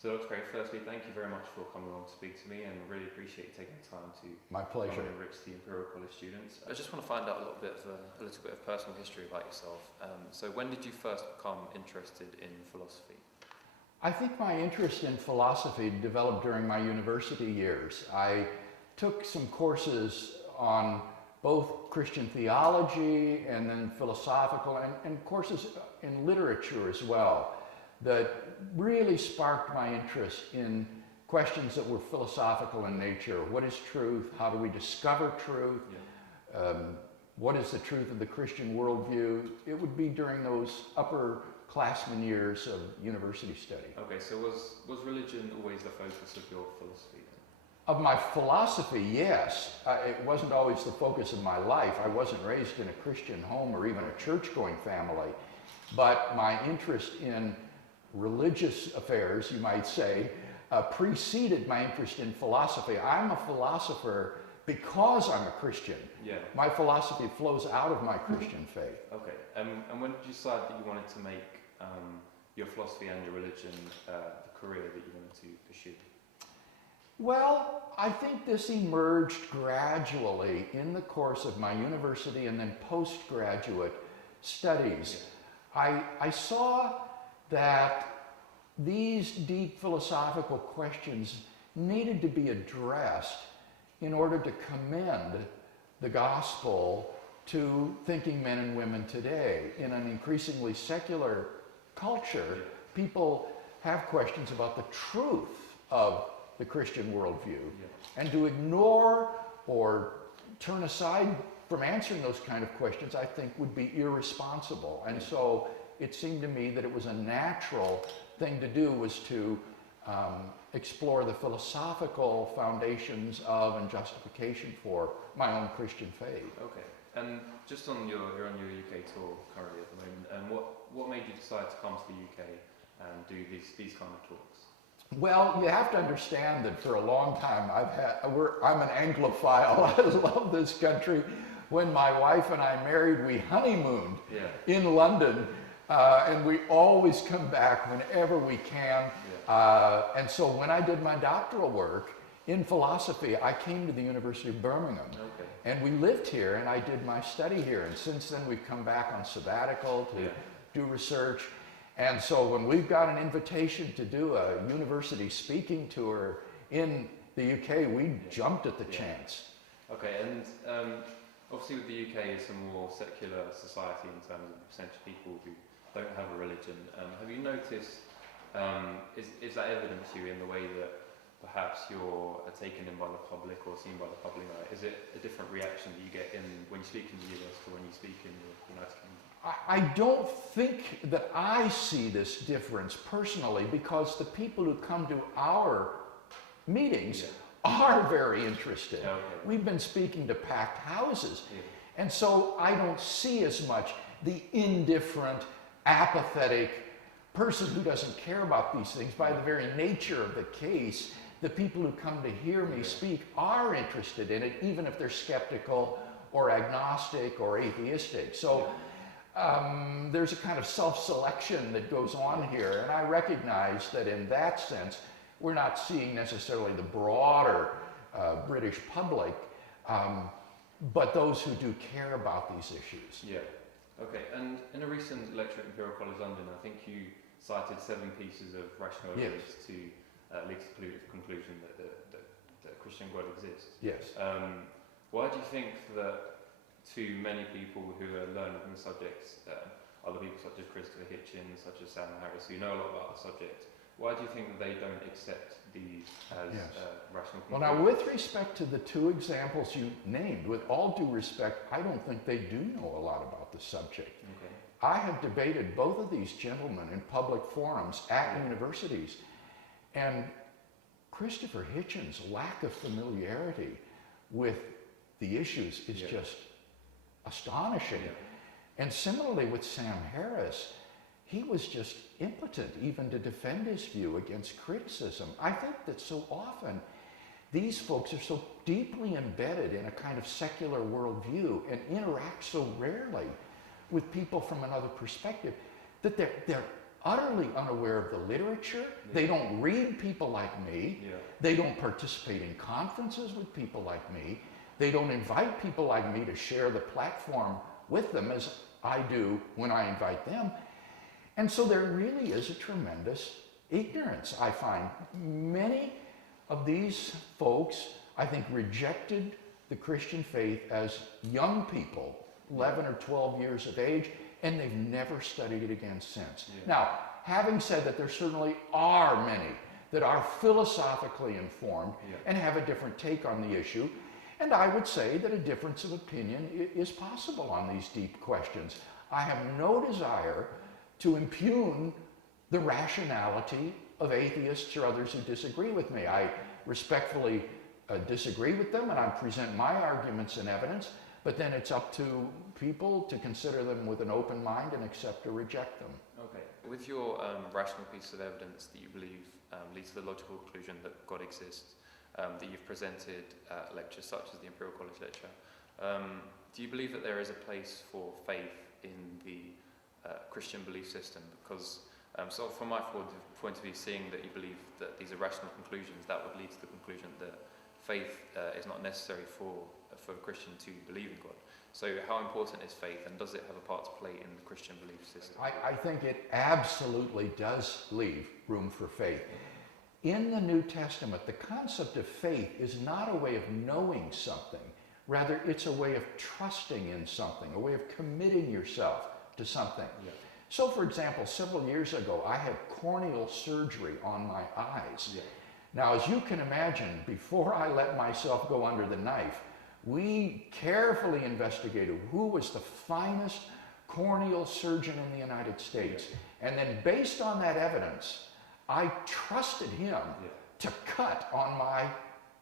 So Dr. Craig, firstly, thank you very much for coming along to speak to me, and really appreciate you taking the time to My pleasure. enrich the Imperial College students. I just want to find out a little bit of personal history about yourself. So when did you first become interested in philosophy? I think my interest in philosophy developed during my university years. I took some courses on both Christian theology and then philosophical and courses in literature as well that really sparked my interest in questions that were philosophical in nature. What is truth? How do we discover truth? Yeah. What is the truth of the Christian worldview? It would be during those upperclassmen years of university study. Okay, so was religion always the focus of your philosophy then? Of my philosophy, yes. It wasn't always the focus of my life. I wasn't raised in a Christian home or even a church-going family. But my interest in religious affairs, you might say, preceded my interest in philosophy. I'm a philosopher because I'm a Christian. Yeah. My philosophy flows out of my Christian faith. Okay, and when did you decide that you wanted to make your philosophy and your religion the career that you wanted to pursue? Well, I think this emerged gradually in the course of my university and then postgraduate studies. Yeah. I saw that these deep philosophical questions needed to be addressed in order to commend the gospel to thinking men and women today. In an increasingly secular culture, people have questions about the truth of the Christian worldview. And to ignore or turn aside from answering those kind of questions, I think, would be irresponsible. And so it seemed to me that it was a natural thing to do was to explore the philosophical foundations of and justification for my own Christian faith. Okay, and just on you're on your UK tour currently at the moment, and what made you decide to come to the UK and do these kind of talks? Well, you have to understand that for a long time I'm an Anglophile. I love this country. When my wife and I married, we honeymooned in London, and we always come back whenever we can. And so when I did my doctoral work in philosophy, I came to the University of Birmingham. Okay. And we lived here, and I did my study here. And since then, we've come back on sabbatical to do research. And so when we've got an invitation to do a university speaking tour in the UK, we jumped at the chance. Okay, and obviously with the UK, it's a more secular society in terms of the percentage of people who don't have a religion. Have you noticed, is that evident to you in the way that perhaps you're taken in by the public or seen by the public? Is it a different reaction that you get when you speak in the US to when you speak in the United Kingdom? I don't think that I see this difference personally, because the people who come to our meetings are very interested. Okay. We've been speaking to packed houses. And so I don't see as much the indifferent, apathetic person who doesn't care about these things. By the very nature of the case, the people who come to hear me speak are interested in it, even if they're skeptical or agnostic or atheistic. So there's a kind of self-selection that goes on here, and I recognize that in that sense, we're not seeing necessarily the broader British public, but those who do care about these issues. Yeah. Okay, and in a recent lecture at Imperial College London, I think you cited 7 pieces of rationality to lead to the conclusion that Christian God exists. Yes. Why do you think that to many people who are learned in the subject, other people such as Christopher Hitchens, such as Sam Harris, who know a lot about the subject, why do you think that they don't accept these as rational conclusions? Well, now, with respect to the 2 examples you named, with all due respect, I don't think they do know a lot about the subject. Okay. I have debated both of these gentlemen in public forums at universities, and Christopher Hitchens' lack of familiarity with the issues is just astonishing. And similarly with Sam Harris, he was just impotent even to defend his view against criticism. I think that so often these folks are so deeply embedded in a kind of secular worldview and interact so rarely with people from another perspective that they're utterly unaware of the literature. Yeah. They don't read people like me. Yeah. They don't participate in conferences with people like me. They don't invite people like me to share the platform with them as I do when I invite them. And so there really is a tremendous ignorance, I find. Many of these folks, I think, rejected the Christian faith as young people, 11 or 12 years of age, and they've never studied it again since. Yeah. Now, having said that, there certainly are many that are philosophically informed and have a different take on the issue. And I would say that a difference of opinion is possible on these deep questions. I have no desire to impugn the rationality of atheists or others who disagree with me. I respectfully disagree with them, and I present my arguments and evidence, but then it's up to people to consider them with an open mind and accept or reject them. Okay. With your rational piece of evidence that you believe leads to the logical conclusion that God exists, that you've presented at lectures such as the Imperial College lecture, do you believe that there is a place for faith in the Christian belief system? Because so from my point of view, seeing that you believe that these are rational conclusions, that would lead to the conclusion that faith is not necessary for a Christian to believe in God. So how important is faith, and does it have a part to play in the Christian belief system? I think it absolutely does leave room for faith. In the New Testament, the concept of faith is not a way of knowing something. Rather, it's a way of trusting in something, a way of committing yourself to something. Yeah. So, for example, several years ago, I had corneal surgery on my eyes. Yeah. Now, as you can imagine, before I let myself go under the knife, we carefully investigated who was the finest corneal surgeon in the United States. Yeah. And then based on that evidence, I trusted him to cut on my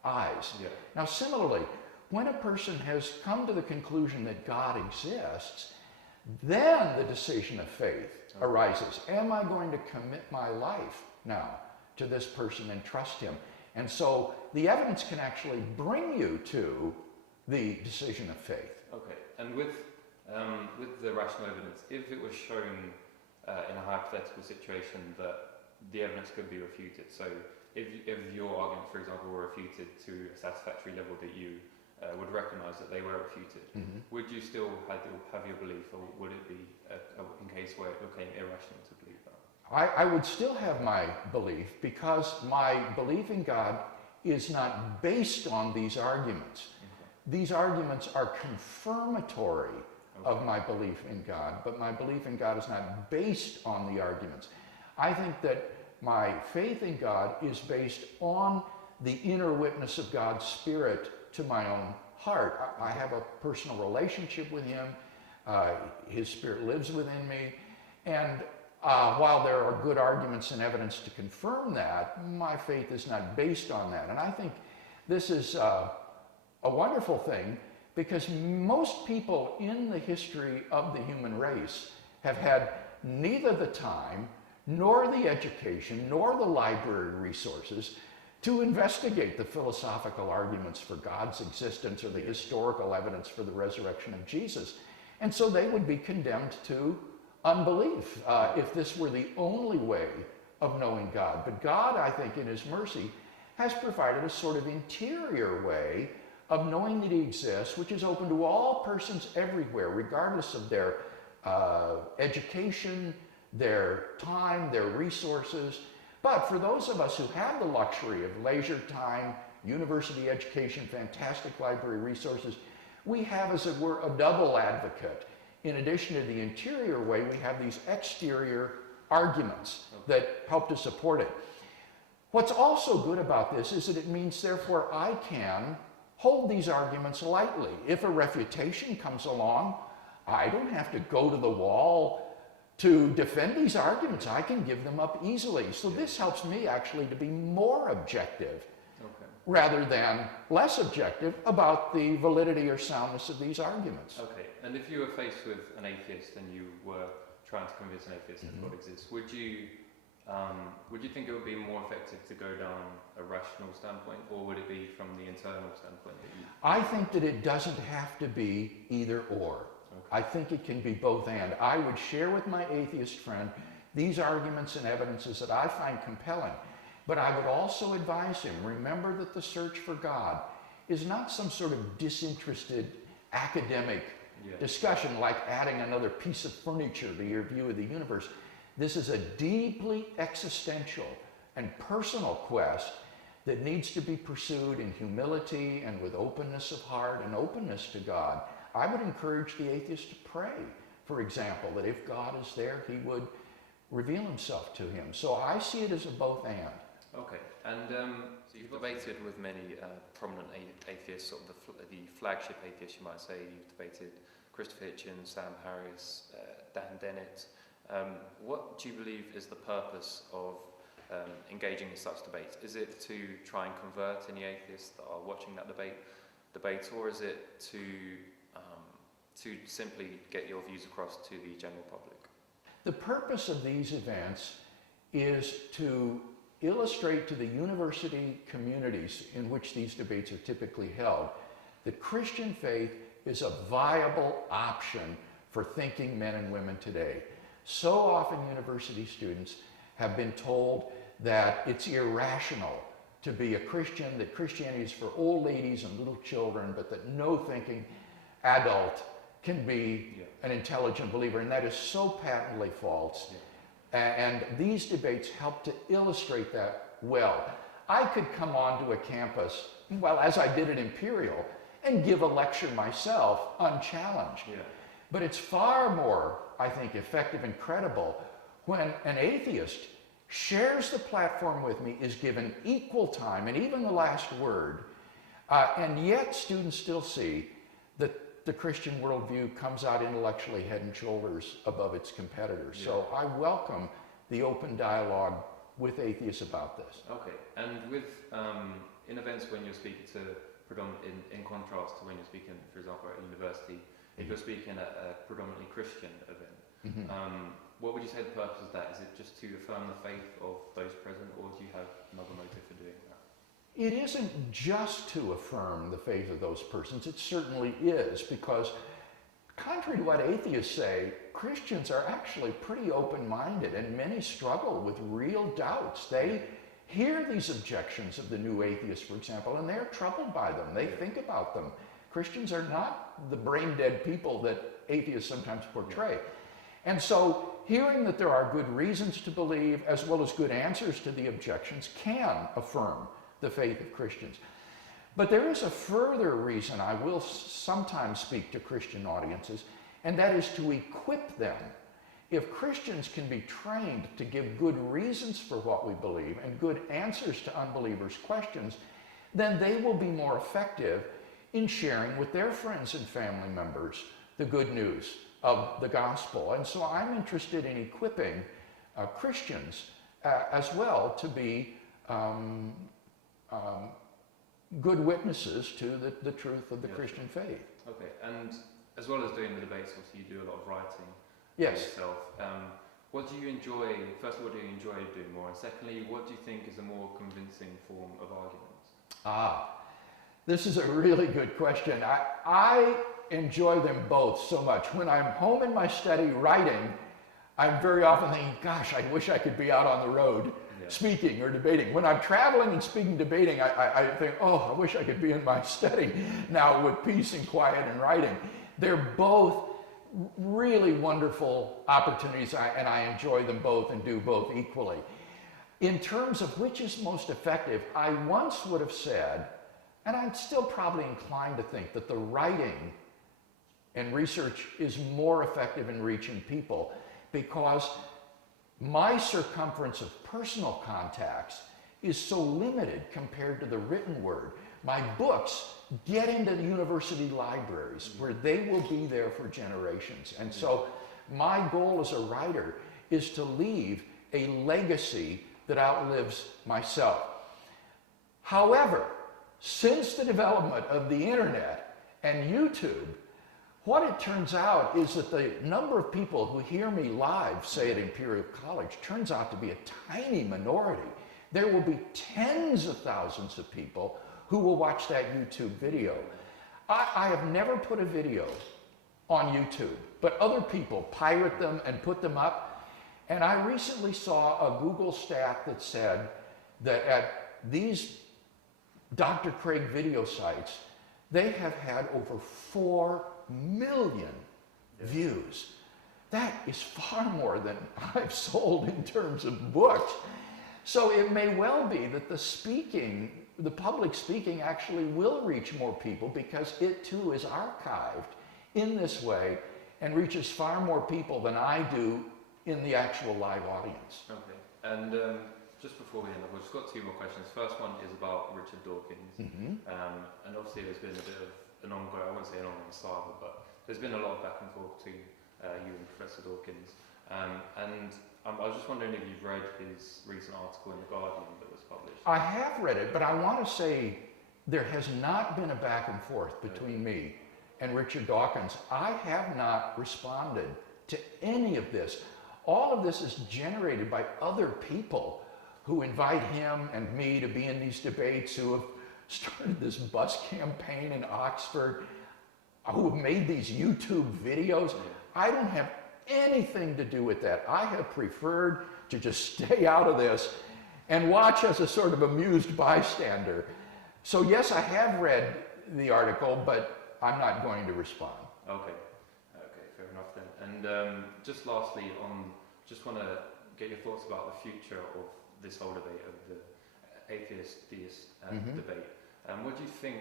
eyes. Yeah. Now, similarly, when a person has come to the conclusion that God exists, then the decision of faith arises. Am I going to commit my life now to this person and trust him? And so the evidence can actually bring you to the decision of faith. Okay, and with the rational evidence, if it was shown in a hypothetical situation that the evidence could be refuted, so if your argument, for example, were refuted to a satisfactory level that you would recognise that they were refuted, would you still have your belief, or would it be in case where it became irrational to believe that? I would still have my belief, because my belief in God is not based on these arguments. These arguments are confirmatory of my belief in God, but my belief in God is not based on the arguments. I think that my faith in God is based on the inner witness of God's Spirit to my own heart. I have a personal relationship with him. His Spirit lives within me. And while there are good arguments and evidence to confirm that, my faith is not based on that. And I think this is a wonderful thing, because most people in the history of the human race have had neither the time, nor the education, nor the library resources to investigate the philosophical arguments for God's existence or the historical evidence for the resurrection of Jesus. And so they would be condemned to unbelief if this were the only way of knowing God. But God, I think, in his mercy, has provided a sort of interior way of knowing that he exists, which is open to all persons everywhere, regardless of their education, their time, their resources. But for those of us who have the luxury of leisure time, university education, fantastic library resources, we have, as it were, a double advocate. In addition to the interior way, we have these exterior arguments that help to support it. What's also good about this is that it means, therefore, I can hold these arguments lightly. If a refutation comes along, I don't have to go to the wall to defend these arguments. I can give them up easily. So this helps me actually to be more objective rather than less objective about the validity or soundness of these arguments. Okay, and if you were faced with an atheist and you were trying to convince an atheist that God exists, would you think it would be more effective to go down a rational standpoint, or would it be from the internal standpoint that you... I think that it doesn't have to be either or. I think it can be both and. I would share with my atheist friend these arguments and evidences that I find compelling. But I would also advise him, remember that the search for God is not some sort of disinterested academic discussion like adding another piece of furniture to your view of the universe. This is a deeply existential and personal quest that needs to be pursued in humility and with openness of heart and openness to God. I would encourage the atheist to pray, for example, that if God is there, he would reveal himself to him. So I see it as a both and. Okay, and so you've debated with many prominent atheists, sort of the flagship atheists, you might say. You've debated Christopher Hitchens, Sam Harris, Dan Dennett. What do you believe is the purpose of engaging in such debates? Is it to try and convert any atheists that are watching that debate, or is it to simply get your views across to the general public? The purpose of these events is to illustrate to the university communities in which these debates are typically held that Christian faith is a viable option for thinking men and women today. So often university students have been told that it's irrational to be a Christian, that Christianity is for old ladies and little children, but that no thinking adult can be an intelligent believer, and that is so patently false. And these debates help to illustrate that well. I could come onto a campus, well, as I did at Imperial, and give a lecture myself unchallenged. But it's far more, I think, effective and credible when an atheist shares the platform with me, is given equal time and even the last word, and yet students still see that the Christian worldview comes out intellectually head and shoulders above its competitors. So I welcome the open dialogue with atheists about this. Okay, and with in events when you're speaking to in contrast to when you're speaking, for example, at university, if you're speaking at a predominantly Christian event, what would you say the purpose of that? Is it just to affirm the faith of those present, or do you have another motive for doing that? It isn't just to affirm the faith of those persons. It certainly is, because contrary to what atheists say, Christians are actually pretty open-minded, and many struggle with real doubts. They hear these objections of the new atheists, for example, and they're troubled by them. They think about them. Christians are not the brain-dead people that atheists sometimes portray. And so hearing that there are good reasons to believe, as well as good answers to the objections, can affirm the faith of Christians. But there is a further reason I will sometimes speak to Christian audiences, and that is to equip them. If Christians can be trained to give good reasons for what we believe and good answers to unbelievers' questions, then they will be more effective in sharing with their friends and family members the good news of the gospel. And so I'm interested in equipping Christians as well to be good witnesses to the truth of the Christian faith. Okay, and as well as doing the debates, obviously you do a lot of writing yourself. What do you enjoy, first of all, do you enjoy doing more? And secondly, what do you think is a more convincing form of argument? This is a really good question. I enjoy them both so much. When I'm home in my study writing, I'm very often thinking, gosh, I wish I could be out on the road speaking or debating. When I'm traveling and speaking, debating, I think, oh, I wish I could be in my study now with peace and quiet and writing. They're both really wonderful opportunities, and I enjoy them both and do both equally. In terms of which is most effective, I once would have said, and I'm still probably inclined to think, that the writing and research is more effective in reaching people, because my circumference of personal contacts is so limited compared to the written word. My books get into the university libraries where they will be there for generations. And so my goal as a writer is to leave a legacy that outlives myself. However, since the development of the internet and YouTube, what it turns out is that the number of people who hear me live, say at Imperial College, turns out to be a tiny minority. There will be tens of thousands of people who will watch that YouTube video. I have never put a video on YouTube, but other people pirate them and put them up. And I recently saw a Google stat that said that at these Dr. Craig video sites, they have had over 4 million views. That is far more than I've sold in terms of books. So it may well be that the public speaking actually will reach more people because it too is archived in this way and reaches far more people than I do in the actual live audience. Okay, and just before we end up, we've just got 2 more questions. First one is about Richard Dawkins. And obviously there's been a bit of an ongoing, I won't say an ongoing saga, but there's been a lot of back and forth between you and Professor Dawkins. And I was just wondering if you've read his recent article in The Guardian that was published. I have read it, but I want to say there has not been a back and forth between me and Richard Dawkins. I have not responded to any of this. All of this is generated by other people who invite him and me to be in these debates, who have started this bus campaign in Oxford, who have made these YouTube videos. I don't have anything to do with that. I have preferred to just stay out of this and watch as a sort of amused bystander. So yes, I have read the article, but I'm not going to respond. Okay, fair enough then. And just lastly, just want to get your thoughts about the future of this whole debate of the atheist-theist debate. What do you think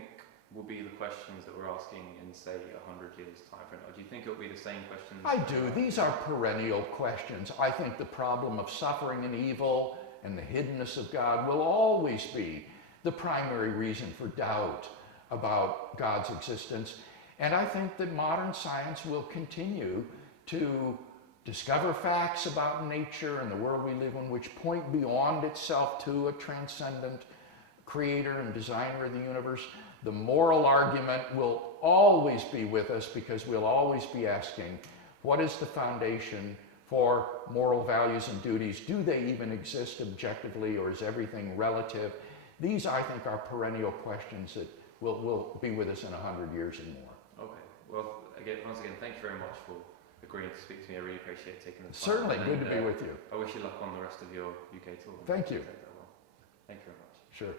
will be the questions that we're asking in, say, 100 years' time from now? Do you think it will be the same questions? I do. These are perennial questions. I think the problem of suffering and evil and the hiddenness of God will always be the primary reason for doubt about God's existence. And I think that modern science will continue to discover facts about nature and the world we live in which point beyond itself to a transcendent creator and designer of the universe. The moral argument will always be with us because we'll always be asking, what is the foundation for moral values and duties? Do they even exist objectively, or is everything relative? These, I think, are perennial questions that will be with us in 100 years and more. Okay. Well, once again, thank you very much for agreeing to speak to me. I really appreciate taking the time. Certainly, good to be with you. I wish you luck on the rest of your UK tour. Thank you. Thank you very much. Sure.